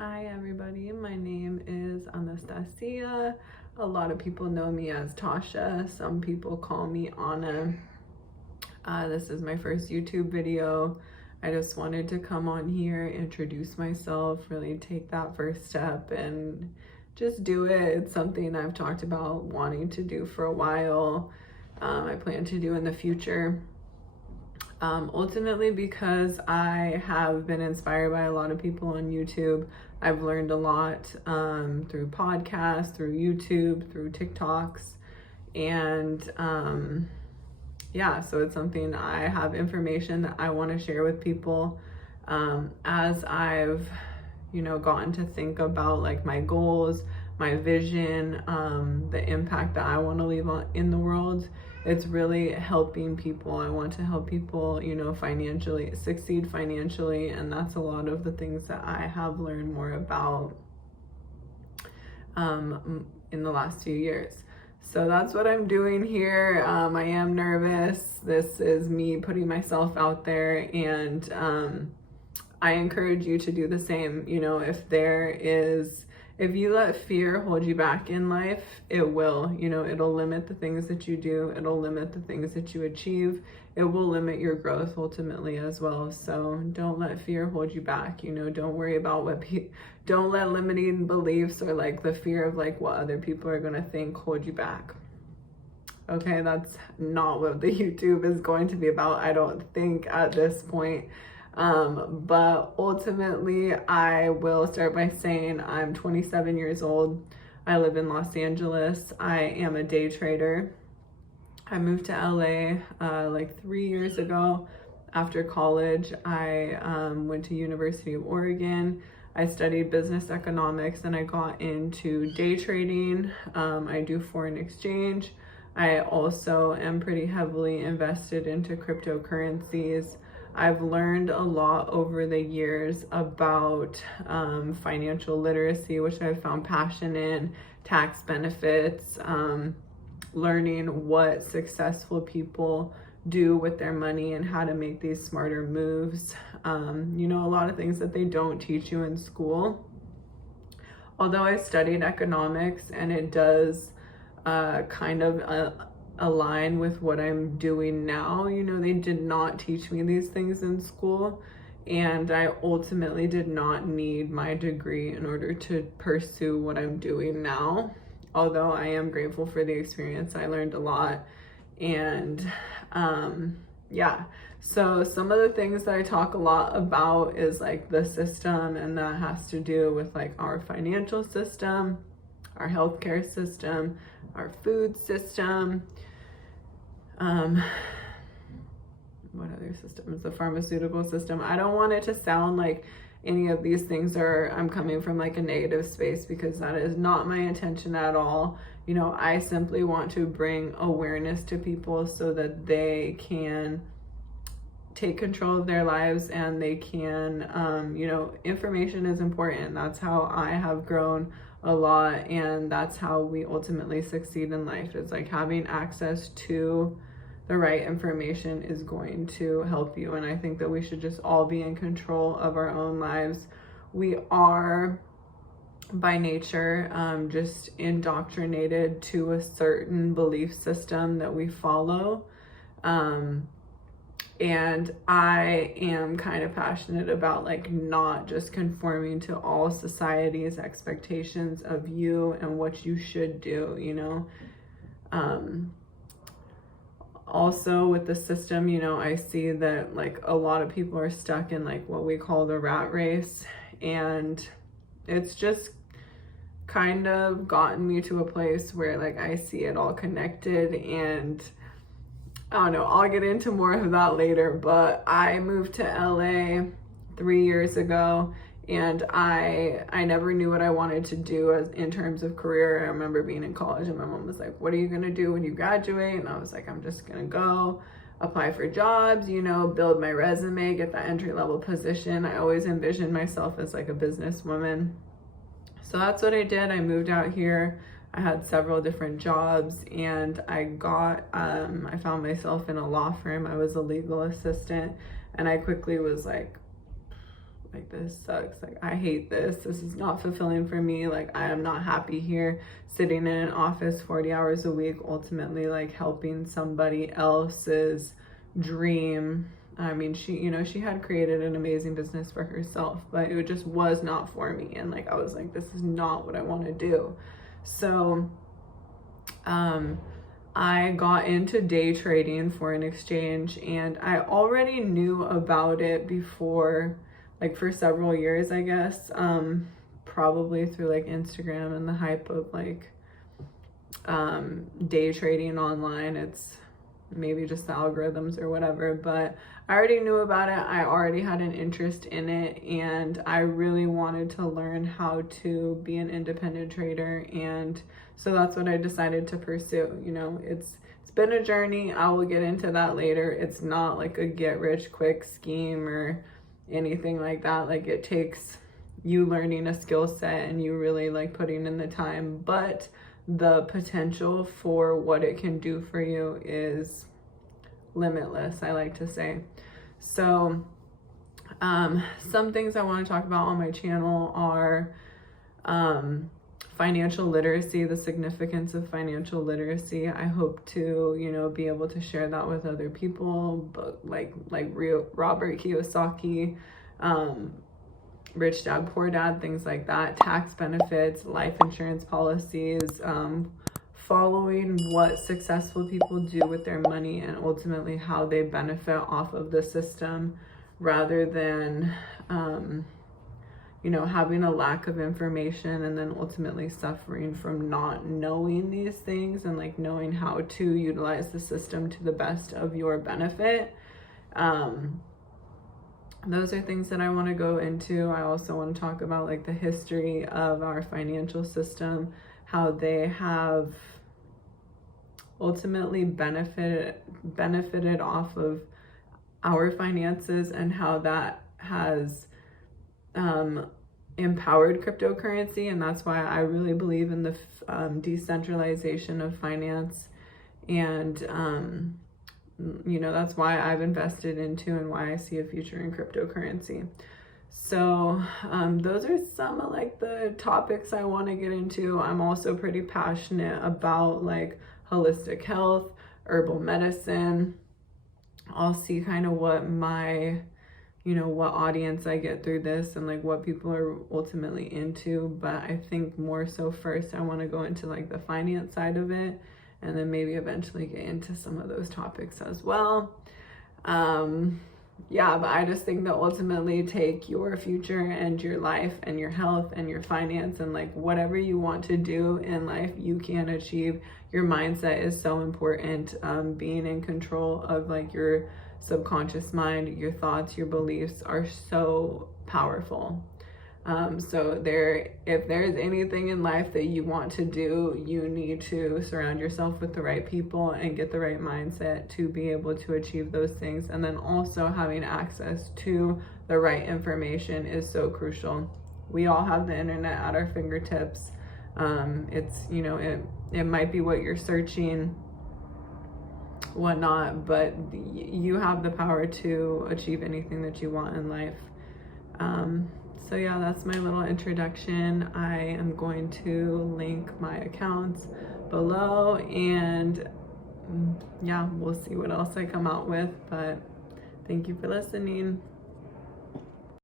Hi everybody, my name is Anastasia. A lot of people know me as Tasha. Some people call me Anna. This is my first YouTube video. I just wanted to come on here, introduce myself, really take that first step and just do it. It's something I've talked about wanting to do for a while. I plan to do in the future. Ultimately because I have been inspired by a lot of people on YouTube. I've learned a lot through podcasts, through YouTube, through TikToks, and yeah, so it's something I have information that I want to share with people as I've gotten to think about like my goals, my vision, the impact that I want to leave in the world. It's really helping people. I want to help people, financially succeed financially, and that's a lot of the things that I have learned more about in the last few years. So that's what I'm doing here. I am nervous. This is me putting myself out there, and I encourage you to do the same. If you let fear hold you back in life, it will. It'll limit the things that you do. It'll limit the things that you achieve. It will limit your growth ultimately as well. So don't let fear hold you back. Don't worry about don't let limiting beliefs or like the fear of like what other people are going to think hold you back. Okay, that's not what the YouTube is going to be about, I don't think, at this point. But ultimately, I will start by saying I'm 27 years old. I live in Los Angeles. I am a day trader. I moved to LA like 3 years ago after college. I went to University of Oregon. I studied business economics and I got into day trading. I do foreign exchange. I also am pretty heavily invested into cryptocurrencies. I've learned a lot over the years about financial literacy, which I've found passion in, tax benefits, learning what successful people do with their money and how to make these smarter moves. A lot of things that they don't teach you in school. Although I studied economics and it does kind of align with what I'm doing now. They did not teach me these things in school, and I ultimately did not need my degree in order to pursue what I'm doing now. Although I am grateful for the experience, I learned a lot. And yeah, so some of the things that I talk a lot about is like the system, and that has to do with like our financial system, our healthcare system, our food system, what other systems? The pharmaceutical system. I don't want it to sound like any of these things I'm coming from like a negative space, because that is not my intention at all. I simply want to bring awareness to people so that they can take control of their lives and they can, information is important. That's how I have grown a lot, and that's how we ultimately succeed in life. It's like having access to the right information is going to help you, and I think that we should just all be in control of our own lives. We are by nature just indoctrinated to a certain belief system that we follow, and I am kind of passionate about like not just conforming to all society's expectations of you and what you should do. Also with the system, I see that like a lot of people are stuck in like what we call the rat race, and it's just kind of gotten me to a place where like I see it all connected. And I don't know, I'll get into more of that later, but I moved to LA 3 years ago, and I never knew what I wanted to do in terms of career. I remember being in college and my mom was like, what are you gonna do when you graduate? And I was like, I'm just gonna go apply for jobs, build my resume, get that entry-level position. I always envisioned myself as like a businesswoman. So that's what I did. I moved out here. I had several different jobs, and I found myself in a law firm. I was a legal assistant, and I quickly was like, like, this sucks. Like, I hate this. This is not fulfilling for me. Like, I am not happy here sitting in an office 40 hours a week, ultimately like helping somebody else's dream. I mean, she, you know, she had created an amazing business for herself, but it just was not for me. And like, I was like, this is not what I want to do. So, I got into day trading, foreign exchange, and I already knew about it before, like for several years, I guess, probably through like Instagram and the hype of like day trading online. It's maybe just the algorithms or whatever, but I already knew about it. I already had an interest in it, and I really wanted to learn how to be an independent trader, and so that's what I decided to pursue. You know, it's been a journey. I will get into that later. It's not like a get rich quick scheme or anything like that. Like, it takes you learning a skill set and you really like putting in the time, but the potential for what it can do for you is limitless, I like to say. So some things I want to talk about on my channel are financial literacy, the significance of financial literacy. I hope to, you know, be able to share that with other people, but like Robert Kiyosaki, Rich Dad, Poor Dad, things like that, tax benefits, life insurance policies, following what successful people do with their money and ultimately how they benefit off of the system, rather than, you know, having a lack of information and then ultimately suffering from not knowing these things and like knowing how to utilize the system to the best of your benefit. Those are things that I want to go into. I also want to talk about like the history of our financial system, how they have ultimately benefited off of our finances, and how that has empowered cryptocurrency. And that's why I really believe in the decentralization of finance. And you know, that's why I've invested into and why I see a future in cryptocurrency. So those are some of like the topics I want to get into. I'm also pretty passionate about like holistic health, herbal medicine. I'll see kind of what my, you know, what audience I get through this and like what people are ultimately into. But I think more so first I want to go into like the finance side of it, and then maybe eventually get into some of those topics as well. Yeah, but I just think that ultimately take your future and your life and your health and your finance and like whatever you want to do in life, you can achieve. Your mindset is so important. Being in control of like your subconscious mind, your thoughts, your beliefs are so powerful. So if there's anything in life that you want to do, you need to surround yourself with the right people and get the right mindset to be able to achieve those things. And then also having access to the right information is so crucial. We all have the internet at our fingertips. It's, you know, it might be what you're searching, whatnot, but you have the power to achieve anything that you want in life. So yeah, that's my little introduction. I am going to link my accounts below, and yeah, we'll see what else I come out with, but thank you for listening.